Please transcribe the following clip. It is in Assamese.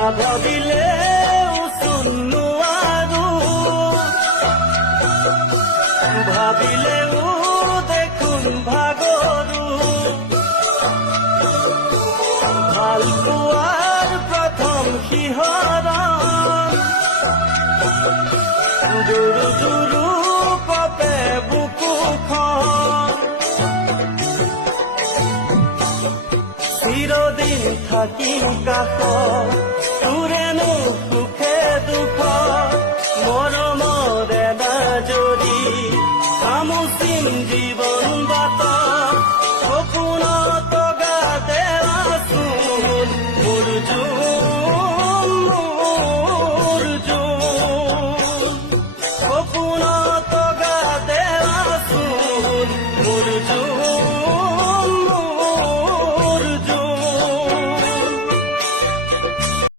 ভাবিলেও চোন নোৱাৰো ভাবিলেও দেখোন ভাগৰো ভাল পোৱাৰ প্ৰথম শিহৰণ জুৰু জুৰু কপে বুকুখন চিৰদিন থাকিম কাষত